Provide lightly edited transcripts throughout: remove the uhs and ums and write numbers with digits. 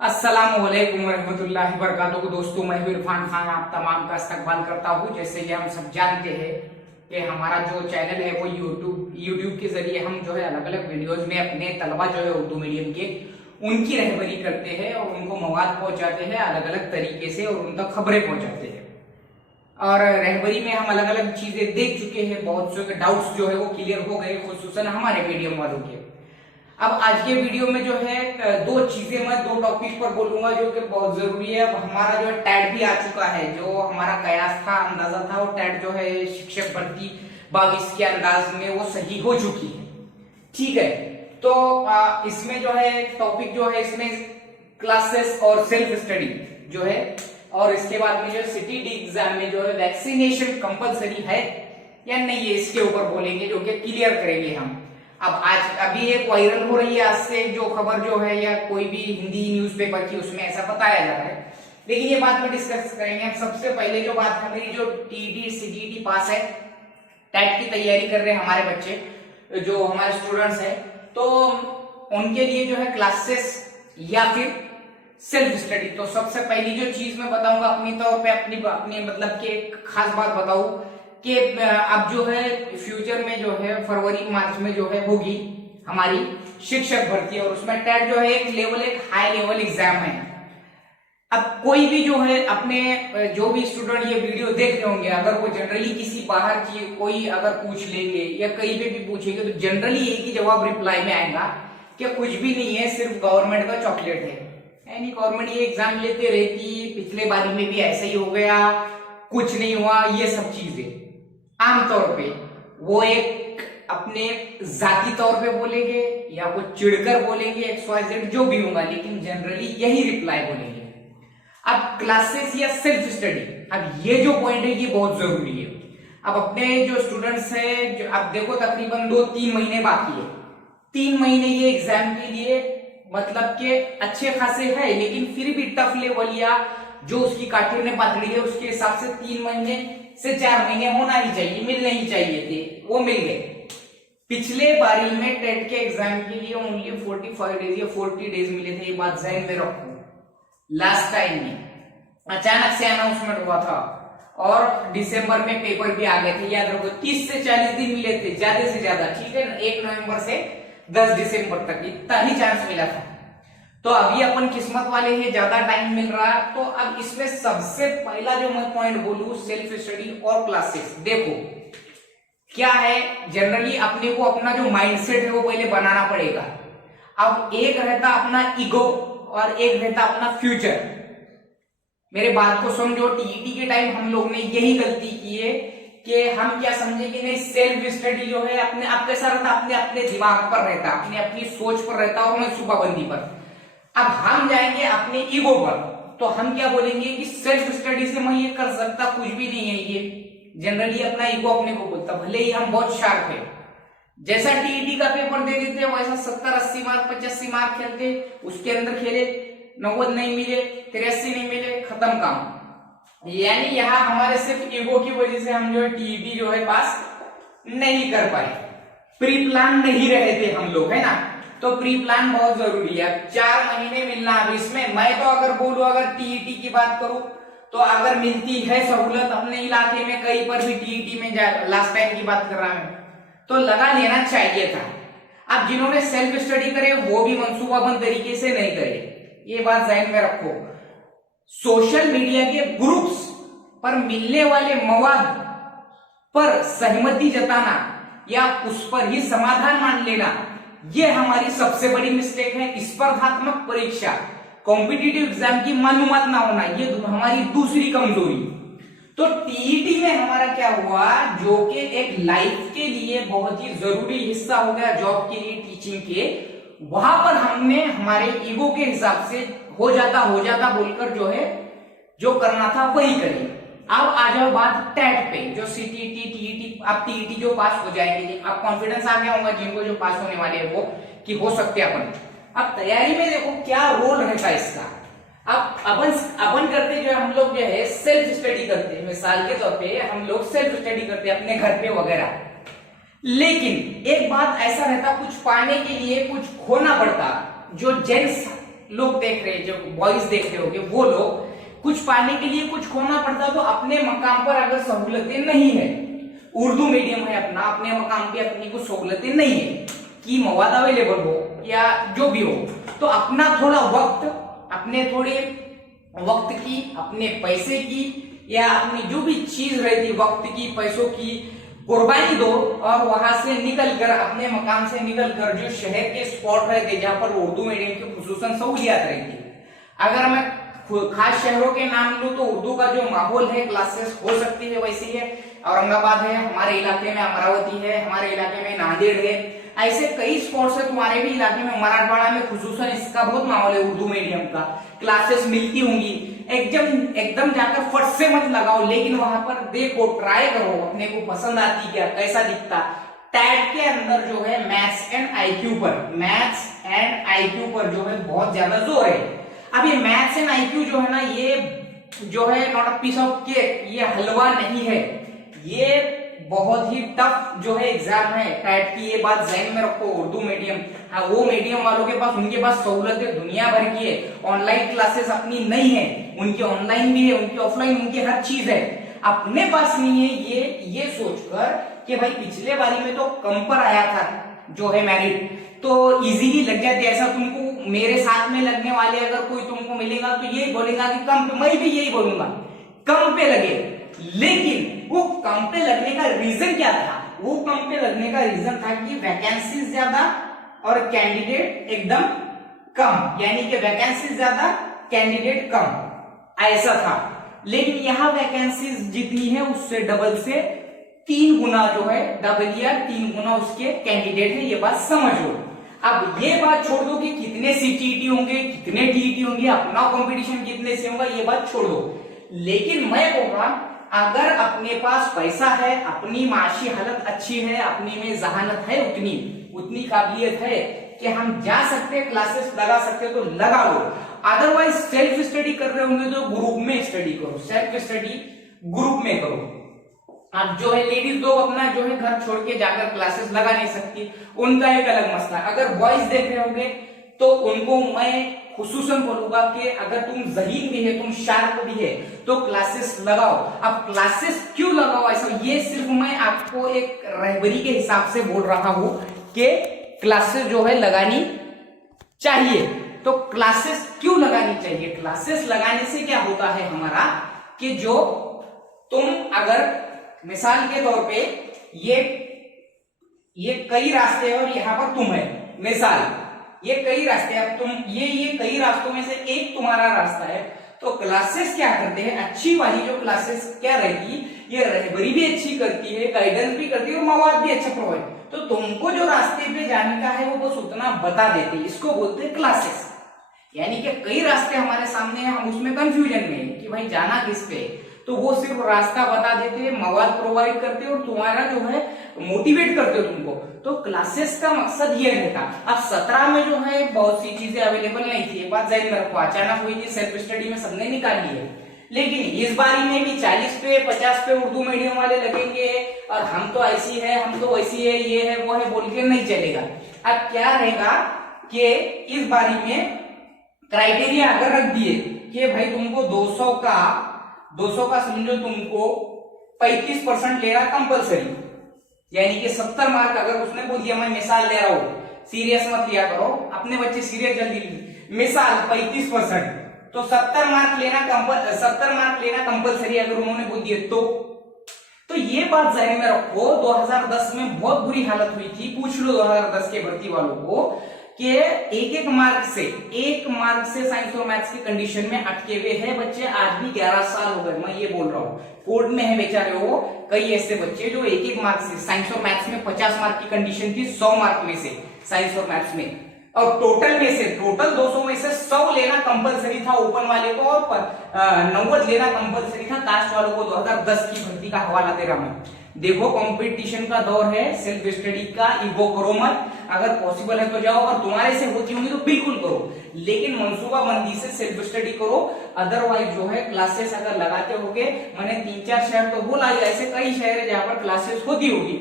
अस्सलामुअलैकुम वरहमतुल्लाहि वबरकातुहू। दोस्तों, मैं इरफान खान आप तमाम का इस्तकबाल करता हूँ। जैसे कि हम सब जानते हैं कि हमारा जो चैनल है वो यूट्यूब के जरिए हम जो है अलग अलग वीडियोस में अपने तलबा जो है उर्दू मीडियम के उनकी रहबरी करते हैं और उनको मवाद पहुंचाते हैं अलग अलग तरीके से और उन तक खबरें पहुंचाते हैं। और रहबरी में हम अलग अलग चीजें देख चुके हैं, बहुत से डाउट्स जो है वो क्लियर हो गए, खुसूसन हमारे मीडियम वालों के। अब आज के वीडियो में जो है दो चीजें मैं दो टॉपिक पर बोलूंगा जो कि बहुत जरूरी है। अब हमारा जो है टैट भी आ चुका है, जो हमारा कयास था, अंदाजा था, वो टैट जो है शिक्षक भर्ती 22 के अंदाज में वो सही हो चुकी है। ठीक है, तो इसमें जो है टॉपिक जो है इसमें क्लासेस और सेल्फ स्टडी जो है, और इसके बाद में जो CTD एग्जाम में जो है वैक्सीनेशन कंपलसरी है या नहीं है, इसके ऊपर बोलेंगे, जो कि क्लियर करेंगे हम। अब आज अभी एक वायरल हो रही है आज से जो खबर जो है, या कोई भी हिंदी न्यूज़पेपर की, उसमें ऐसा बताया जा रहा है, लेकिन ये बात में डिस्कस करेंगे हम। सबसे पहले जो बात है मेरी, जो TET CGT पास है, टैट की तैयारी कर रहे हैं हमारे बच्चे, जो हमारे स्टूडेंट्स हैं, तो उनके लिए जो है क्लासेस या फिर सेल्फ स्टडी। तो सबसे पहली जो चीज मैं बताऊंगा अपनी तौर पे, अपनी मतलब कि एक खास बात बताऊं कि अब जो है फ्यूचर में जो है फरवरी मार्च में जो है होगी हमारी शिक्षक भर्ती, और उसमें टैट जो है एक हाई लेवल एग्जाम है। अब कोई भी जो है अपने जो भी स्टूडेंट ये वीडियो देख रहे होंगे, अगर वो जनरली किसी बाहर की कोई अगर पूछ लेंगे या कहीं पे भी पूछेंगे, तो जनरली एक ही जवाब रिप्लाई में आएगा कि कुछ भी नहीं है, सिर्फ गवर्नमेंट का चॉकलेट है, यानी गवर्नमेंट ये एग्जाम लेते रहती, पिछले बारी में भी ऐसा ही हो गया, कुछ नहीं हुआ, ये सब चीजें आमतौर पे वो एक अपने जाती तौर पे बोलेंगे या वो चिढ़कर बोलेंगे, XYZ जो भी होगा, लेकिन जनरली यही रिप्लाई बोलेंगे। अब क्लासेस या सेल्फ स्टडी, अब ये जो पॉइंट है ये बहुत जरूरी है। अब अपने जो स्टूडेंट्स है, जो अब देखो तकरीबन 2-3 महीने बाकी है, 3 महीने ये एग्जाम के लिए मतलब के अच्छे खासे है, लेकिन फिर भी टफ लेवल या जो उसकी काठिन्य पातड़ी है उसके हिसाब से 3 महीने से 4 महीने होना ही चाहिए, मिलने ही चाहिए थे, वो मिल गए। पिछले बारी में टेट के एग्जाम के लिए ओनली 45 डेज या 40 डेज मिले थे, ये बात ध्यान में रखो। लास्ट टाइम में अचानक से अनाउंसमेंट हुआ था और दिसंबर में पेपर भी आ गए थे, याद रखो 30 से 40 दिन मिले थे ज्यादा से ज्यादा, ठीक है, 1 नवंबर से 10 दिसंबर तक इतना ही चांस मिला था। तो अभी अपन किस्मत वाले हैं, ज्यादा टाइम मिल रहा है। तो अब इसमें सबसे पहला जो मैं पॉइंट बोलूं, सेल्फ स्टडी और क्लासेस। देखो क्या है, जनरली अपने को अपना जो माइंडसेट है वो पहले बनाना पड़ेगा। अब एक रहता अपना ईगो और एक रहता अपना फ्यूचर। मेरे बात को समझो, TET के टाइम हम लोग ने यही गलती की है कि हम क्या समझे कि नहीं, सेल्फ स्टडी जो है अपने आप कैसा रहता, अपने अपने दिमाग पर रहता, अपने अपनी सोच पर रहता और मनसूबाबंदी पर। अब हम जाएंगे अपने ईगो पर, तो हम क्या बोलेंगे कि सेल्फ स्टडी से मैं ये कर सकता, कुछ भी नहीं है ये। जनरली अपना ईगो अपने को बोलता, भले ही हम बहुत शार्प है। जैसा TET का पेपर दे देते वैसा 70-80 मार्क 85 मार्क खेलते, उसके अंदर खेले 90 नहीं मिले, 83 नहीं मिले, खत्म काम। यानी यहाँ हमारे सिर्फ ईगो की वजह से हम जो है TET जो है पास नहीं कर पाए, प्री प्लान नहीं रहे थे हम लोग, है ना। तो प्री प्लान बहुत जरूरी है। 4 महीने मिलना अब इसमें, मैं तो अगर बोलूं, अगर TET की बात करूं, तो अगर मिलती है सहूलत अपने इलाके में कहीं पर भी TET में, लास्ट टाइम की बात कर रहा हूं, तो लगा लेना चाहिए था। अब जिन्होंने सेल्फ स्टडी करे वो भी मंसूबाबंद तरीके से नहीं करे, ये बात ध्यान में रखो। सोशल मीडिया के ग्रुप्स पर मिलने वाले मवाद पर सहमति जताना या उस पर ही समाधान मान लेना, ये हमारी सबसे बड़ी मिस्टेक है। स्पर्धात्मक परीक्षा, कॉम्पिटिटिव एग्जाम की मालूमात ना होना, ये हमारी दूसरी कमजोरी। तो TET में हमारा क्या हुआ, जो कि एक लाइफ के लिए बहुत ही जरूरी हिस्सा हो गया, जॉब के लिए, टीचिंग के, वहां पर हमने हमारे ईगो के हिसाब से हो जाता बोलकर जो है जो करना था वही करें। अब आ जाओ बात टैट पे, जो CTT TET, अब TET जो पास हो जाएंगे, अब कॉन्फिडेंस आ गया होगा जिनको जो पास होने वाले हैं वो, कि हो सकते हैं अपन। अब तैयारी में देखो क्या रोल रहता है इसका। अब अपन करते जो है, हम लोग जो है सेल्फ स्टडी करते हैं, मिसाल के तौर पे हम लोग सेल्फ स्टडी करते हैं अपने घर पे वगैरह, लेकिन एक बात ऐसा रहता, कुछ पाने के लिए कुछ खोना पड़ता। जो जेंट्स लोग देख रहे हैं, जो बॉयज देख रहे होंगे, वो लोग कुछ पाने के लिए कुछ खोना पड़ता है। तो अपने मकाम पर अगर सहूलतें नहीं है, उर्दू मीडियम है अपना, अपने मकाम पे अपनी कुछ सहूलतें नहीं है कि मवाद अवेलेबल हो या जो भी हो, तो अपना थोड़ा वक्त, अपने थोड़े वक्त की, अपने पैसे की या अपनी जो भी चीज रहती, वक्त की, पैसों की कुर्बानी दो और वहां से निकलकर, अपने मकाम से निकलकर जो शहर के स्पॉट रहते जहां पर उर्दू मीडियम की खुसूसन सहूलियात रहती है। अगर मैं खास शहरों के नाम लूं तो उर्दू का जो माहौल है, क्लासेस हो सकती है वैसी है, औरंगाबाद है, हमारे इलाके में अमरावती है, हमारे इलाके में नांदेड़ है, ऐसे कई स्पॉट्स है। तुम्हारे भी इलाके में मराठवाड़ा में खुसूसन इसका बहुत माहौल है, उर्दू मीडियम का क्लासेस मिलती होंगी। एकदम जाकर फट से मत लगाओ, लेकिन वहां पर देखो, ट्राई करो, अपने को पसंद आती क्या, कैसा दिखता। टैट के अंदर जो है मैथ्स एंड आईक्यू पर जो है बहुत ज्यादा जोर है। अब ये मैथ्स एंड आईक्यू जो है ना, ये जो है not a piece of cake, ये हलवा नहीं है, ये बहुत ही टफ जो है एग्जाम है टैट की, ये बात ध्यान में रखो। उर्दू मीडियम, हाँ, वो मीडियम वालों के पास, उनके पास सहूलतें दुनिया भर की है, ऑनलाइन क्लासेस अपनी नहीं है, उनकी ऑनलाइन भी है, उनकी ऑफलाइन, उनकी हर चीज है, अपने पास नहीं है। ये सोचकर कि भाई पिछले बारी में तो कम पर आया था जो है मेरिट, तो इजीली लग जाते, ऐसा तुमको मेरे साथ में लगने वाले अगर कोई तुमको मिलेगा तो यही बोलेगा कि कम पे, मैं भी यही बोलूंगा कम पे लगे। लेकिन वो कम पे लगने का रीजन क्या था? वो कम पे लगने का रीजन था कि वैकेंसी ज्यादा और कैंडिडेट एकदम कम, यानी कि वैकेंसी ज्यादा कैंडिडेट कम, ऐसा था। लेकिन यहां वैकेंसी जितनी है उससे डबल से 3 गुना जो है, डबल या 3 गुना उसके कैंडिडेट है, ये बात समझ लो। अब ये बात छोड़ दो कि कितने सीटीईटी होंगे, कितने टीईटी होंगे, अपना कंपटीशन कितने से होगा, ये बात छोड़ दो। लेकिन मैं कहूंगा अगर अपने पास पैसा है, अपनी माशी हालत अच्छी है, अपनी में जहानत है, उतनी काबिलियत है कि हम जा सकते, क्लासेस लगा सकते, तो लगा लो। अदरवाइज सेल्फ स्टडी कर रहे होंगे तो ग्रुप में स्टडी करो, सेल्फ स्टडी ग्रुप में करो। अब जो है लेडीज लोग अपना जो है घर छोड़ के जाकर क्लासेस लगा नहीं सकती, उनका एक अलग मसला। अगर बॉयज देख रहे होंगे तो उनको मैं खुसूसन बोलूंगा कि अगर तुम जहीन भी है, तुम शार्प भी है, तो क्लासेस लगाओ। अब क्लासेस क्यों लगाओ ऐसा, ये सिर्फ मैं आपको एक रहबरी के हिसाब से बोल रहा हूं कि क्लासेस जो है लगानी चाहिए। तो क्लासेस क्यों लगानी चाहिए? क्लासेस लगाने से क्या होता है हमारा कि जो तुम अगर मिसाल के तौर पे ये कई रास्ते हैं और यहां पर तुम है, मिसाल ये कई रास्ते, अब तुम ये कई रास्तों में से एक तुम्हारा रास्ता है, तो क्लासेस क्या करते हैं, अच्छी वाली जो क्लासेस क्या रहती, ये रहबरी भी अच्छी करती है, गाइडेंस भी करती है और मवाद भी अच्छा प्रोवाइड, तो तुमको जो रास्ते पे जाने का है वो बस उतना बता देते हैं, इसको बोलते हैं क्लासेस। यानी कि कई रास्ते हमारे सामने हैं, हम उसमें कंफ्यूजन में है कि भाई जाना किस पे, तो वो सिर्फ रास्ता बता देते हैं, मवाद प्रोवाइड करते हैं और तुम्हारा जो है मोटिवेट करते हो तुमको। तो क्लासेस का मकसद ये रहता। अब 17 में जो है बहुत सी चीजें अवेलेबल नहीं थी, ये बात ध्यान में रखो, अचानक हुई थी, सेल्फ स्टडी में सबने निकाली है। लेकिन इस बारी में भी 40 पे 50 पे उर्दू मीडियम वाले लगेंगे और हम तो ऐसी है, हम तो वैसी है, ये है वो है बोल के नहीं चलेगा। अब क्या रहेगा कि इस बारी में क्राइटेरिया अगर रख दिए कि भाई तुमको 200 का समझो तुमको 35% लेना कंपलसरी, यानी कि 70 मार्क अगर उसने बोल दिया, मैं मिसाल ले रहा हूं, सीरियस मत लिया करो, अपने बच्चे सीरियस जल्दी, मिसाल 35%, तो 70 मार्क लेना कंपलसरी अगर उन्होंने बोल दिया तो ये बात ध्यान में रखो। 2010 में बहुत बुरी हालत हुई थी, पूछ लो 2010 के भर्ती वालों को कि एक मार्क से साइंस और मैथ्स की कंडीशन में अटके हुए हैं बच्चे, आज भी 11 साल हो गए, मैं ये बोल रहा हूँ, कोर्ट में है बेचारे वो कई ऐसे बच्चे जो एक मार्क से, साइंस और मैथ्स में 50 मार्क की कंडीशन थी 100 मार्क में से साइंस और मैथ्स में, और टोटल 200 में से 100 लेना कंपलसरी था ओपन वाले को और 90 लेना कंपलसरी था कास्ट वालों को। 2010 की भर्ती का हवाला दे रहा मैं। देखो कंपटीशन का दौर है, सेल्फ स्टडी का ईगो करो मत, अगर पॉसिबल है तो जाओ, और तुम्हारे से होती होंगी तो बिल्कुल करो, लेकिन मंसूबाबंदी से सेल्फ स्टडी करो। अदरवाइज जो है क्लासेस अगर लगाते होगे, मैंने 3-4 शहर तो बोला, ऐसे कई शहर है जहां पर क्लासेस होती होगी।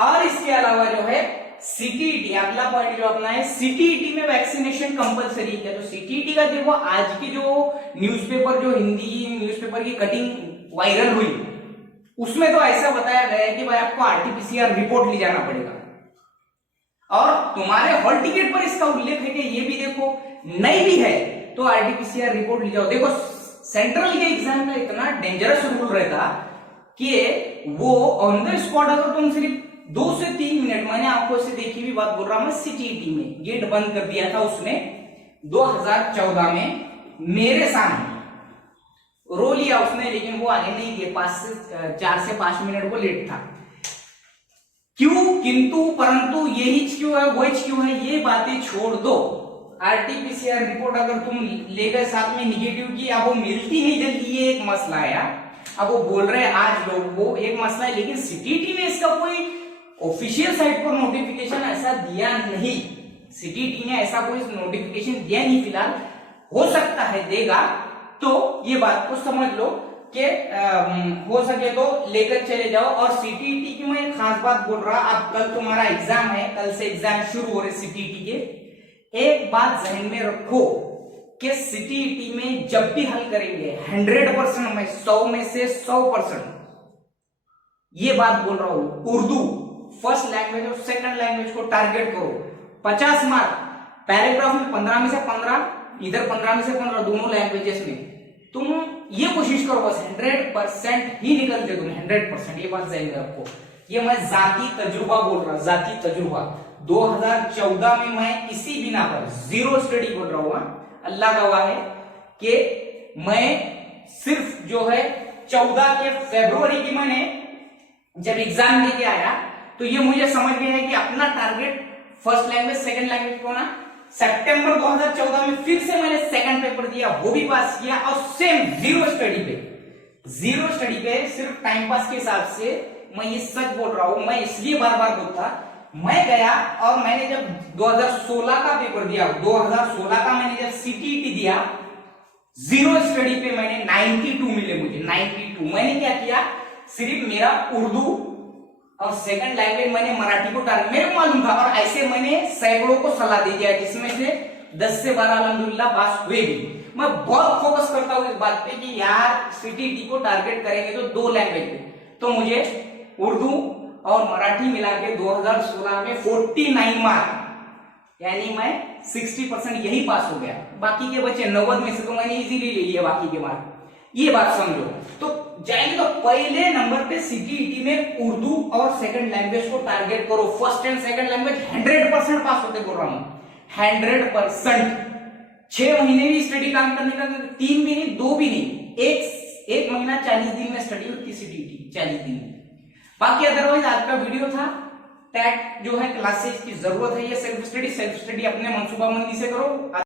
और इसके अलावा जो है सीटीईटी, अगला पॉइंट जो अपना है सीटीईटी में वैक्सीनेशन कंपलसरी है। तो सीटीईटी का देखो आज की जो न्यूज़पेपर, जो हिंदी न्यूज़पेपर की कटिंग वायरल हुई, उसमें तो ऐसा बताया गया है कि भाई आपको आरटीपीसीआर रिपोर्ट ले जाना पड़ेगा, और तुम्हारे हॉल टिकट पर इसका उल्लेख है कि ये भी देखो नहीं भी है तो आरटीपीसीआर रिपोर्ट ले जाओ। देखो सेंट्रल के एग्जाम का इतना डेंजरस रूल रहता कि वो ऑन द स्पॉट अगर तुम सिर्फ 2 से 3 मिनट, मैंने आपको से देखी हुई बात बोल रहा हूं, मैं सीटीईटी में गेट बंद कर दिया था उसने 2014 में, मेरे सामने रो लिया उसने, लेकिन वो आने नहीं दिए, 4 से 5 मिनट वो लेट था। क्यों, किंतु परंतु, यही क्यों है, वो क्यों है, ये बातें छोड़ दो। आरटीपीसीआर रिपोर्ट अगर तुम ले गए साथ में निगेटिव की, अब वो मिलती नहीं जल्दी, ये एक मसला है। अब वो बोल रहे हैं आज लोग, वो एक मसला है, लेकिन सीटीईटी ने इसका कोई ऑफिशियल साइट पर नोटिफिकेशन ऐसा दिया नहीं, सीटीईटी ने ऐसा कोई नोटिफिकेशन दिया नहीं फिलहाल, हो सकता है देगा, तो ये बात को समझ लो कि हो सके तो लेकर चले जाओ। और सीटीईटी की मैं खास बात बोल रहा, अब कल तुम्हारा एग्जाम है, कल से एग्जाम शुरू हो रहे सीटीईटी के। एक बात जहन में रखो कि सीटीईटी में जब भी हल करेंगे 100% में 100 में से 100%, ये बात बोल रहा हूं, उर्दू फर्स्ट लैंग्वेज और सेकंड लैंग्वेज को टारगेट करो। 50 मार्क, पैराग्राफ में 15 में से 15, इधर 15 में से 15, दोनों लैंग्वेजेस में तुम ये कोशिश करो बस 100% ही निकलते तुम, 100%, ये बात जहन में रखो। ये मैं जाती तजुर्बा बोल रहा, जाती तजुर्बा। 2014 में मैं इसी बिना पर जीरो स्टडी बोल रहा हूं, अल्लाह गवाह है कि मैं सिर्फ जो है 14 के फरवरी की मैंने जब एग्जाम देके आया तो ये मुझे समझ में है कि अपना target first language second language को ना, सितंबर 2014 में फिर से मैंने सेकंड पेपर दिया, वो भी पास किया, और सेम जीरो स्टडी पे सिर्फ टाइम पास के हिसाब से, मैं ये सच बोल रहा हूं, मैं इसलिए बार बार बोलता, मैं गया और मैंने जब 2016 का पेपर दिया, 2016 का मैंने जब सीटीईटी दिया, जीरो स्टडी पे मैंने 92 मिले मुझे, 92। मैंने क्या किया, सिर्फ मेरा उर्दू और सेकंड लैंग्वेज मैंने मराठी को टारगेट, मेरे को मालूम था, और ऐसे मैंने सैकड़ों को सलाह दे दिया, जिसमें से 10 से 12 अल्हम्दुलिल्लाह पास हुए भी। मैं बहुत फोकस करता हूं इस बात पे कि यार सीटीईटी को टारगेट करेंगे तो 2 लैंग्वेज पे, तो मुझे उर्दू और मराठी मिला के 2016 में 49 मार्क, यानी मैं 60% यही पास हो गया, बाकी के बचे 90 में से तो मैंने इजीली ले लिया बाकी के मार्क, ये बात समझो। तो जाएंगे तो पहले नंबर पे सीटीईटी में उर्दू और सेकंड लैंग्वेज को टारगेट करो, फर्स्ट एंड सेकंड लैंग्वेज 100% पास होते बोल रहा हूं, 100%। 6 महीने भी स्टडी काम करने का, 3 भी नहीं, 2 भी नहीं, एक महीना 40 दिन में स्टडी होती सीटीईटी, 40 दिन में। बाकी अदरवाइज आज का वीडियो था, टैट जो है क्लासेस की जरूरत है, ये सेल्फ स्टडी अपने मनसूबाबंदी से करो।